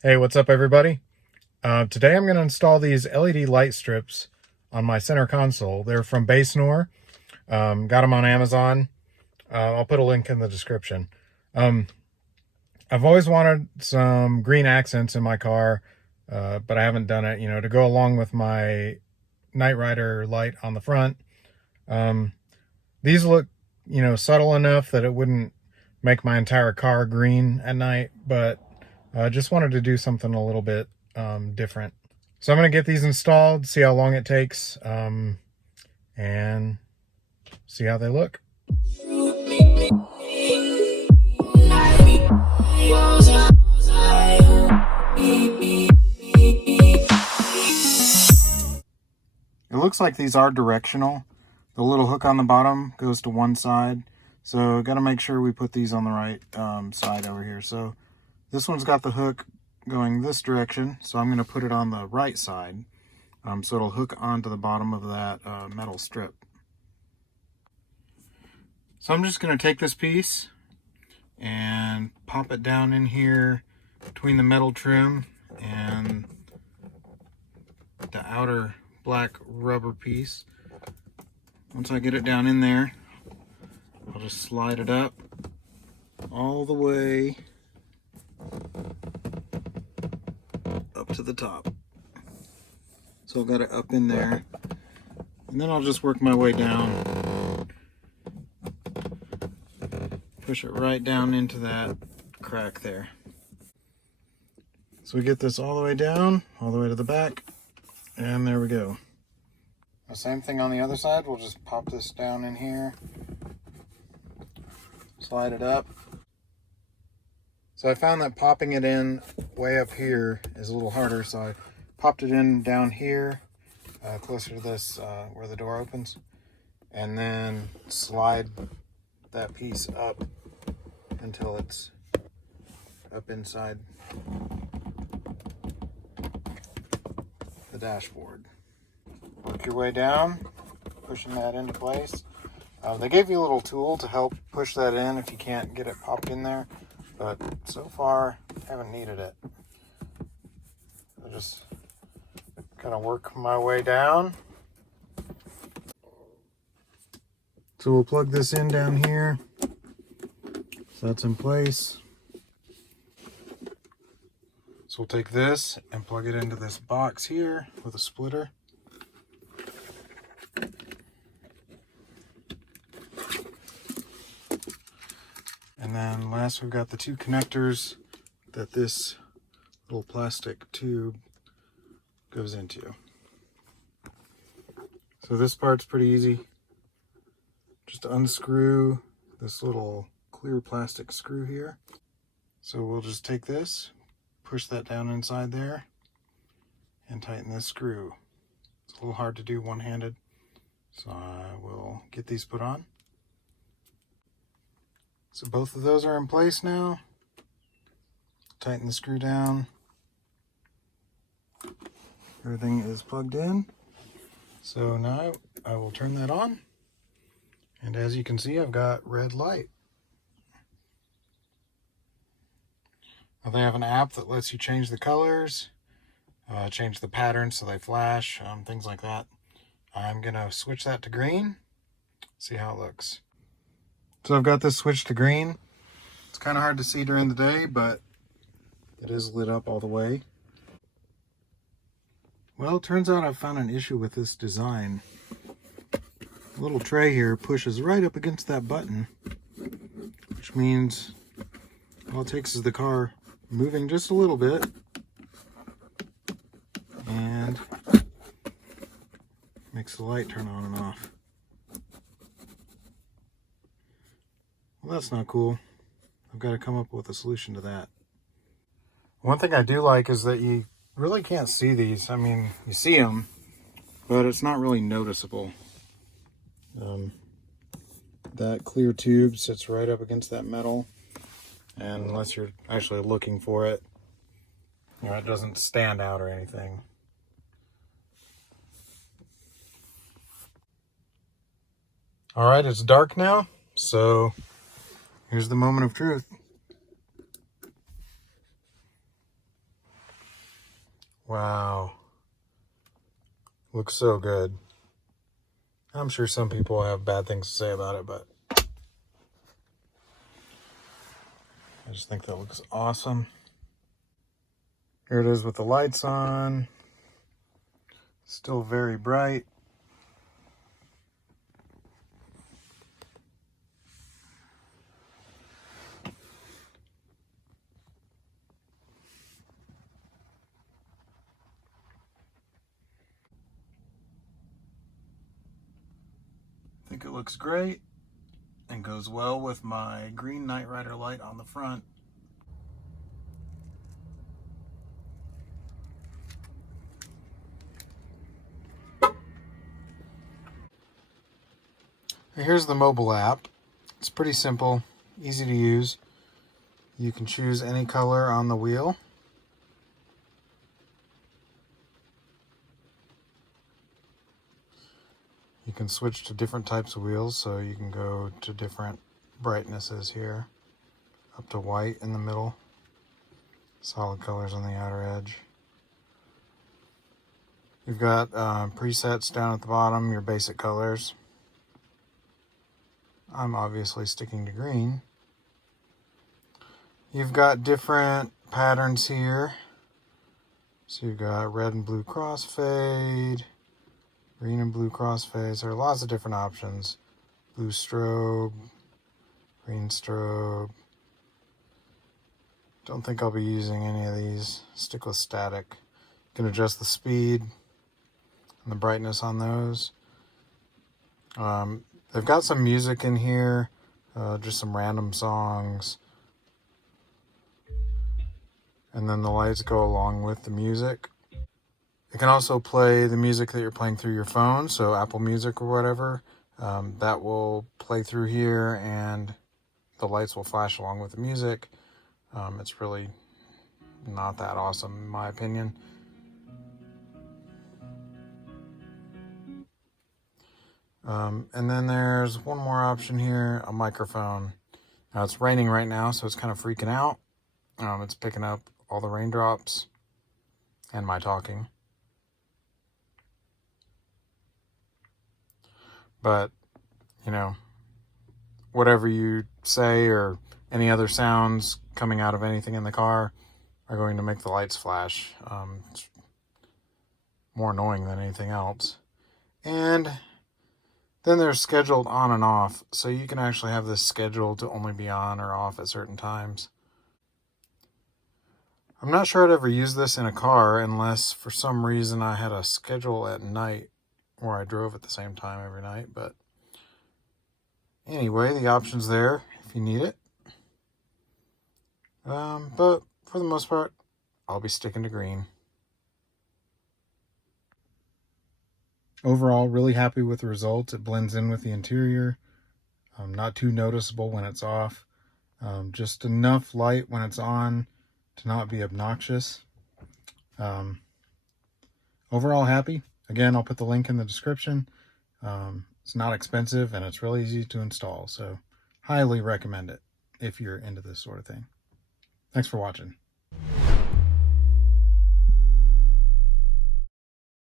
Hey, what's up everybody? Today I'm going to install these LED light strips on my center console. They're from Basenor. Got them on Amazon. I'll put a link in the description. I've always wanted some green accents in my car, but I haven't done it, to go along with my Night Rider light on the front. These look, subtle enough that it wouldn't make my entire car green at night, but I just wanted to do something a little bit different. So I'm going to get these installed, see how long it takes, and see how they look. It looks like these are directional. The little hook on the bottom goes to one side, so got to make sure we put these on the right side over here. So this one's got the hook going this direction, so I'm going to put it on the right side, so it'll hook onto the bottom of that metal strip. So I'm just going to take this piece and pop it down in here between the metal trim and the outer black rubber piece. Once I get it down in there, I'll just slide it up all the way up to the top. So I've got it up in there, and then I'll just work my way down, push it right down into that crack there. So we get this all the way down, all the way to the back, and there we go. The same thing on the other side. We'll just pop this down in here, slide it up. So I found that popping it in way up here is a little harder, so I popped it in down here, closer to this, where the door opens, and then slide that piece up until it's up inside the dashboard. Work your way down, pushing that into place. They gave you a little tool to help push that in if you can't get it popped in there, but so far haven't needed it. I just kind of work my way down. So we'll plug this in down here. So that's in place. So we'll take this and plug it into this box here with a splitter. And then last, we've got the two connectors that this little plastic tube goes into. So this part's pretty easy. Just unscrew this little clear plastic screw here. So we'll just take this, push that down inside there, and tighten this screw. It's a little hard to do one-handed, so I will get these put on. So both of those are in place now. Tighten the screw down. Everything is plugged in. So now I will turn that on. And as you can see, I've got red light. Now they have an app that lets you change the colors, change the pattern so they flash, things like that. I'm gonna switch that to green, see how it looks. So I've got this switched to green. It's kind of hard to see during the day, but it is lit up all the way. Well, it turns out I've found an issue with this design. The little tray here pushes right up against that button, which means all it takes is the car moving just a little bit and makes the light turn on and off. Well, that's not cool. I've got to come up with a solution to that. One thing I do like is that you really can't see these. I mean, you see them, but it's not really noticeable. That clear tube sits right up against that metal, and unless you're actually looking for it, it doesn't stand out or anything. All right, it's dark now, so here's the moment of truth. Wow. Looks so good. I'm sure some people have bad things to say about it, but I just think that looks awesome. Here it is with the lights on. Still very bright. I think it looks great and goes well with my green Knight Rider light on the front. Here's the mobile app. It's pretty simple, easy to use. You can choose any color on the wheel. You can switch to different types of wheels, so you can go to different brightnesses here, up to white in the middle, solid colors on the outer edge. You've got presets down at the bottom, your basic colors. I'm obviously sticking to green. You've got different patterns here. So you've got red and blue crossfade, green and blue crossfades. There are lots of different options. Blue strobe, green strobe. Don't think I'll be using any of these. Stick with static. You can adjust the speed and the brightness on those. They've got some music in here, just some random songs. And then the lights go along with the music. It can also play the music that you're playing through your phone, so Apple Music or whatever. That will play through here and the lights will flash along with the music. It's really not that awesome in my opinion. And then there's one more option here, a microphone. Now it's raining right now, so it's kind of freaking out. It's picking up all the raindrops and my talking. But, you know, whatever you say or any other sounds coming out of anything in the car are going to make the lights flash. It's more annoying than anything else. And then there's scheduled on and off, so you can actually have this scheduled to only be on or off at certain times. I'm not sure I'd ever use this in a car unless for some reason I had a schedule at night where I drove at the same time every night, but anyway, the option's there if you need it. But for the most part, I'll be sticking to green. Overall, really happy with the results. It blends in with the interior. Not too noticeable when it's off. Just enough light when it's on to not be obnoxious. Overall happy. Again, I'll put the link in the description. It's not expensive and it's really easy to install. So highly recommend it if you're into this sort of thing. Thanks for watching.